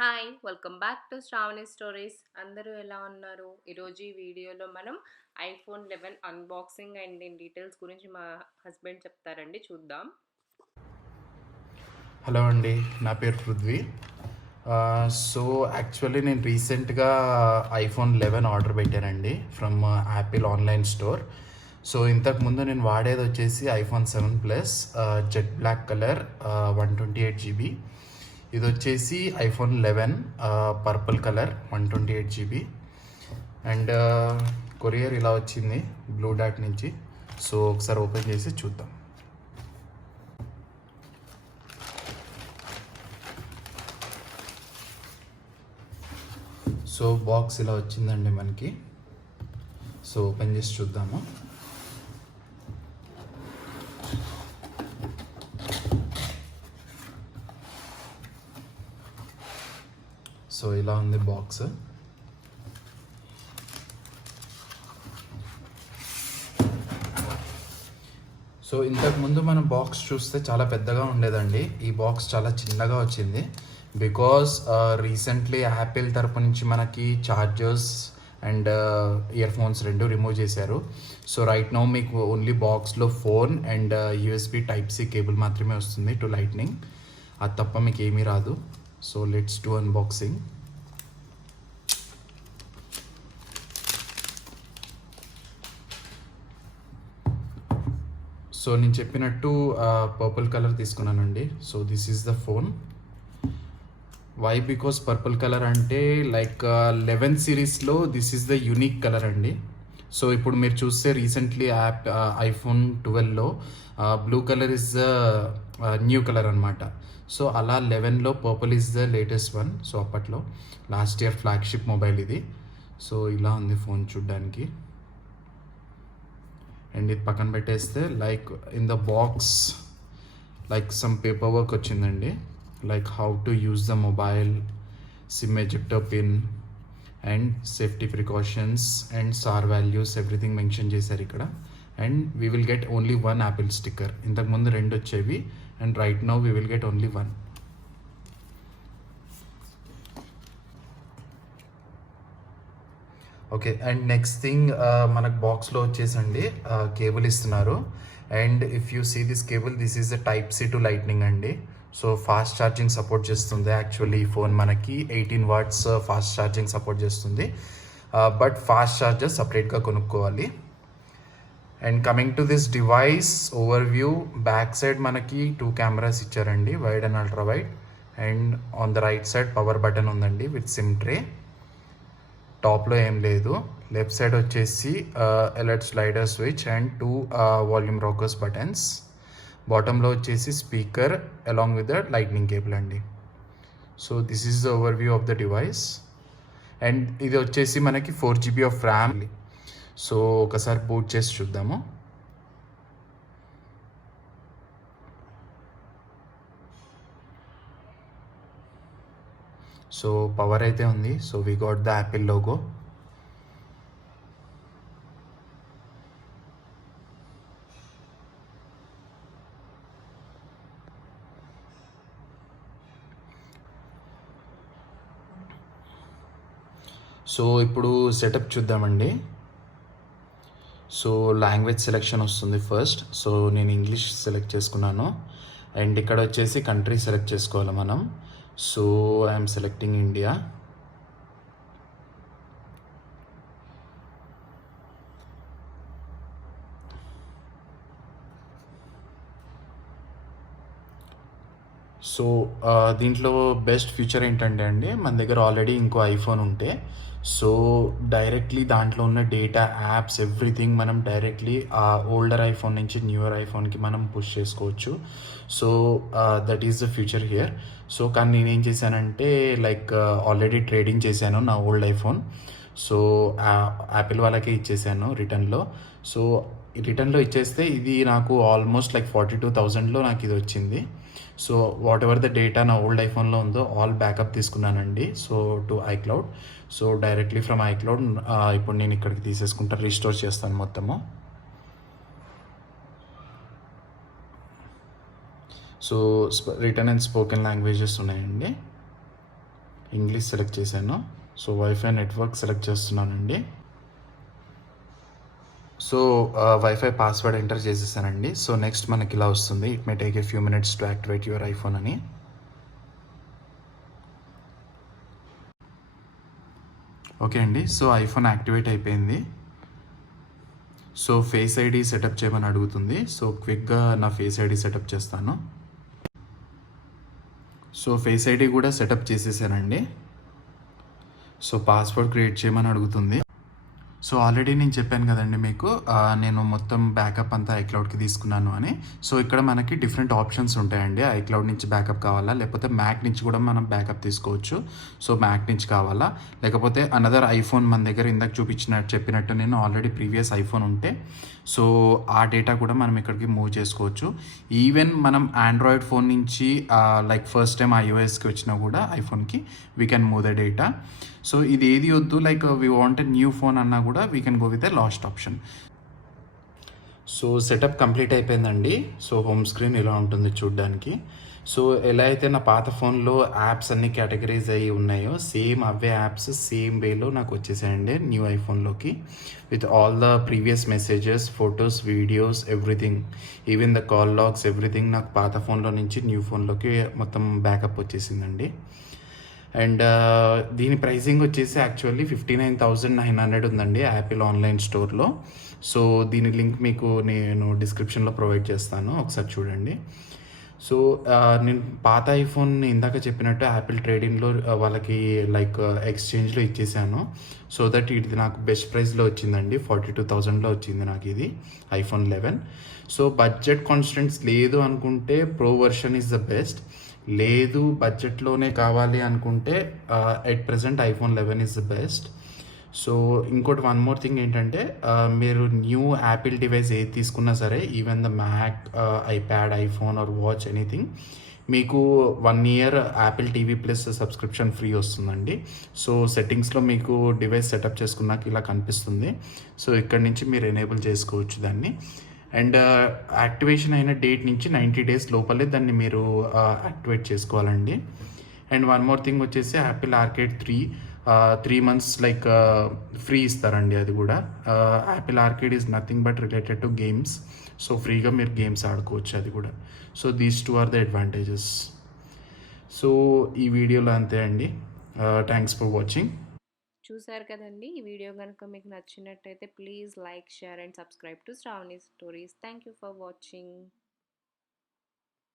Hi welcome back to Shravani stories. అందరూ ఎలా ఉన్నారు? ఈరోజు ఈ వీడియోలో మనం ఐఫోన్ 11 అన్బాక్సింగ్ అండ్ దీని డీటెయిల్స్ గురించి మా హస్బెండ్ చెప్తారండి. చూద్దాం. హలో అండి, నా పేరు పృథ్వీ. సో యాక్చువల్లీ నేను రీసెంట్గా ఐఫోన్ 11 ఆర్డర్ పెట్టానండి from Apple online store. So ఇంతకుముందు నేను వాడేది వచ్చేసి iPhone 7 plus jet black colour 128 GB. ఇది వచ్చేసి iPhone 11 purple colour 128 GB. And courier ఇలా వచ్చింది బ్లూ డాట్ నుంచి. సో ఒకసారి ఓపెన్ చేసి చూద్దాం. సో బాక్స్ ఇలా వచ్చిందండి మనకి. సో ఓపెన్ చేసి చూద్దాము. సో ఇలా ఉంది బాక్స్. సో ఇంతకుముందు మనం బాక్స్ చూస్తే చాలా పెద్దగా ఉండేదండి. ఈ బాక్స్ చాలా చిన్నగా వచ్చింది బికాస్ రీసెంట్లీ యాపిల్ తరపు నుంచి మనకి ఛార్జర్స్ అండ్ ఇయర్ ఫోన్స్ రెండు రిమూవ్ చేశారు. సో రైట్ నౌ మీకు ఓన్లీ బాక్స్లో phone and USB type C cable మాత్రమే వస్తుంది టు లైట్నింగ్. అది తప్ప మీకు ఏమీ రాదు. So let's do unboxing. So నేను చెప్పినట్టు పర్పుల్ కలర్ తీసుకున్నానండి. So this is the phone. Why? Because purple colour అంటే లైక్ 11 సిరీస్లో this is the unique colour అండి. సో ఇప్పుడు మీరు చూస్తే రీసెంట్లీ ఐఫోన్ 12లో blue colour is the new colour అనమాట. సో అలా 11లో purple is the latest one. So అప్పట్లో లాస్ట్ ఇయర్ ఫ్లాగ్షిప్ మొబైల్ ఇది. సో ఇలా ఉంది ఫోన్ చూడ్డానికి. అండ్ ఇది పక్కన పెట్టేస్తే like in the box like some paperwork వచ్చిందండి. Like how to use the mobile, SIM ejector pin and safety precautions and SAR values everything mention చేశారు ఇక్కడ. And we will get only one Apple sticker. ఇంతకుముందు రెండు వచ్చేవి and right now we will get only one. Okay, and next thing మనకు బాక్స్లో వచ్చేసండి cable ఇస్తున్నారు. And if you see this cable, this is the type C to lightning అండి. So fast charging support చేస్తుంది. Actually ఈ phone మనకి 18 watts fast charging support చేస్తుంది. But fast charger సపరేట్గా కొనుక్కోవాలి. And coming to this device overview, back side మనకి 2 cameras ఇచ్చారండి, wide and ultra wide. And on the right side power button ఉందండి with SIM tray. టాప్లో ఏం లేదు. Left side వచ్చేసి alert slider switch and 2 volume rockers buttons. బాటంలో వచ్చేసి speaker along with the lightning cable అండి. So this is the overview of the device. And ఇది వచ్చేసి మనకి 4 GB ఆఫ్ ర్యామ్. సో ఒకసారి బూట్ చేసి చూద్దాము. సో పవర్ అయితే ఉంది. So we got the Apple logo. So ఇప్పుడు సెటప్ చూద్దామండి. సో లాంగ్వేజ్ సెలెక్షన్ వస్తుంది ఫస్ట్. సో నేను ఇంగ్లీష్ సెలెక్ట్ చేసుకున్నాను. అండ్ ఇక్కడ వచ్చేసి కంట్రీ సెలెక్ట్ చేసుకోవాలి మనం. So I'm selecting India. So దీంట్లో బెస్ట్ ఫీచర్ ఏంటంటే అండి, మన దగ్గర ఆల్రెడీ ఇంకో ఐఫోన్ ఉంటే సో డైరెక్ట్లీ దాంట్లో ఉన్న డేటా, యాప్స్, ఎవ్రీథింగ్ మనం డైరెక్ట్లీ ఆ ఓల్డర్ ఐఫోన్ నుంచి న్యూయర్ ఐఫోన్కి మనం పుష్ చేసుకోవచ్చు. So that is the future here. So కానీ నేనేం చేశానంటే లైక్ ఆల్రెడీ ట్రేడింగ్ చేశాను నా ఓల్డ్ ఐఫోన్. సో యాపిల్ వాళ్ళకే ఇచ్చేసాను రిటర్న్లో. సో రిటర్న్లో ఇచ్చేస్తే ఇది నాకు ఆల్మోస్ట్ లైక్ 42,000లో నాకు ఇది వచ్చింది. So whatever the data నా ఓల్డ్ ఐఫోన్లో ఉందో ఆల్ బ్యాకప్ తీసుకున్నానండి. So to iCloud. So directly from iCloud ఇప్పుడు నేను ఇక్కడికి తీసేసుకుంటా, రీస్టోర్ చేస్తాను మొత్తము. So written and spoken languages ఉన్నాయండి. ఇంగ్లీష్ సెలెక్ట్ చేశాను. సో వైఫై నెట్వర్క్ సెలెక్ట్ చేస్తున్నానండి. సో వైఫై పాస్వర్డ్ ఎంటర్ చేసేసానండి. సో నెక్స్ట్ మనకి ఇలా వస్తుంది, it may take a few minutes to activate your iPhone అని. ఓకే అండి, సో ఐఫోన్ యాక్టివేట్ అయిపోయింది. సో ఫేస్ ఐడి సెటప్ చేయమని అడుగుతుంది. సో క్విక్గా నా ఫేస్ ఐడి సెటప్ చేస్తాను. సో ఫేస్ ఐడి కూడా సెటప్ చేసేసానండి. సో పాస్వర్డ్ క్రియేట్ చేయమని అడుగుతుంది. సో ఆల్రెడీ నేను చెప్పాను కదండి మీకు, నేను మొత్తం బ్యాకప్ అంతా ఐక్లౌడ్కి తీసుకున్నాను అని. సో ఇక్కడ మనకి డిఫరెంట్ ఆప్షన్స్ ఉంటాయండి. ఐక్లౌడ్ నుంచి బ్యాకప్ కావాలా, లేకపోతే మ్యాక్ నుంచి కూడా మనం బ్యాకప్ తీసుకోవచ్చు. సో మ్యాక్ నుంచి కావాలా, లేకపోతే అనదర్ ఐఫోన్ మన దగ్గర ఇందాక చెప్పినట్టు నేను ఆల్రెడీ ప్రీవియస్ ఐఫోన్ ఉంటే సో ఆ డేటా కూడా మనం ఇక్కడికి మూవ్ చేసుకోవచ్చు. ఈవెన్ మనం ఆండ్రాయిడ్ ఫోన్ నుంచి లైక్ ఫస్ట్ టైం ఐఓఎస్కి వచ్చినా కూడా ఐఫోన్కి we can move the data. So ఇది ఏది వద్దు, like we want a new phone అన్నా కూడా we can go with a last option. So setup complete అయిపోయిందండి. సో హోమ్ స్క్రీన్ ఇలా ఉంటుంది చూడ్డానికి. సో ఎలా అయితే నా పాత ఫోన్లో యాప్స్ అన్ని కేటగరైజ్ అయ్యి ఉన్నాయో సేమ్ అవే యాప్స్ సేమ్ వేలో నాకు వచ్చేసాయండి న్యూ ఐఫోన్లోకి, with all the previous messages, photos, videos, everything, even the call logs, everything నాకు పాత ఫోన్లో నుంచి న్యూ ఫోన్లోకి మొత్తం బ్యాకప్ వచ్చేసిందండి. అండ్ దీని ప్రైసింగ్ వచ్చేసి యాక్చువల్లీ 59,900 ఉందండి యాపిల్ ఆన్లైన్ స్టోర్లో. సో దీని లింక్ మీకు నేను డిస్క్రిప్షన్లో ప్రొవైడ్ చేస్తాను, ఒకసారి చూడండి. సో నేను పాత ఐఫోన్ ఇందాక చెప్పినట్టు యాపిల్ ట్రేడింగ్లో వాళ్ళకి లైక్ ఎక్స్చేంజ్లో ఇచ్చేసాను. సో దట్ ఇది నాకు బెస్ట్ ప్రైస్లో వచ్చిందండి, 42,000లో వచ్చింది నాకు ఇది ఐఫోన్ 11. సో బడ్జెట్ కాన్స్టెంట్స్ లేదు అనుకుంటే pro version is the best. లేదు బడ్జెట్లోనే కావాలి అనుకుంటే at present iPhone 11 is the best. So ఇంకోటి వన్ మోర్ థింగ్ ఏంటంటే, మీరు న్యూ యాపిల్ డివైస్ ఏది తీసుకున్నా సరే, even the Mac, iPad, iPhone or watch anything, మీకు 1 year Apple TV plus subscription free వస్తుందండి. సో సెట్టింగ్స్లో మీకు డివైస్ సెటప్ చేసుకున్నాక ఇలా కనిపిస్తుంది. సో ఇక్కడ నుంచి మీరు ఎనేబుల్ చేసుకోవచ్చు దాన్ని. అండ్ యాక్టివేషన్ అయిన డేట్ నుంచి 90 days లోపలే దాన్ని మీరు యాక్టివేట్ చేసుకోవాలండి. అండ్ వన్ మోర్ థింగ్ వచ్చేసి Apple Arcade 3 months like free ఇస్తారండి. అది కూడా Apple Arcade is nothing but related to games. So ఫ్రీగా మీరు గేమ్స్ ఆడుకోవచ్చు అది కూడా. So these 2 are the advantages. So ఈ వీడియోలో అంతే అండి. Thanks for watching. చూసారు కదండి, ఈ వీడియో కనుక మీకు నచ్చినట్టయితే please like, share and subscribe to Shravani stories. Thank you for watching.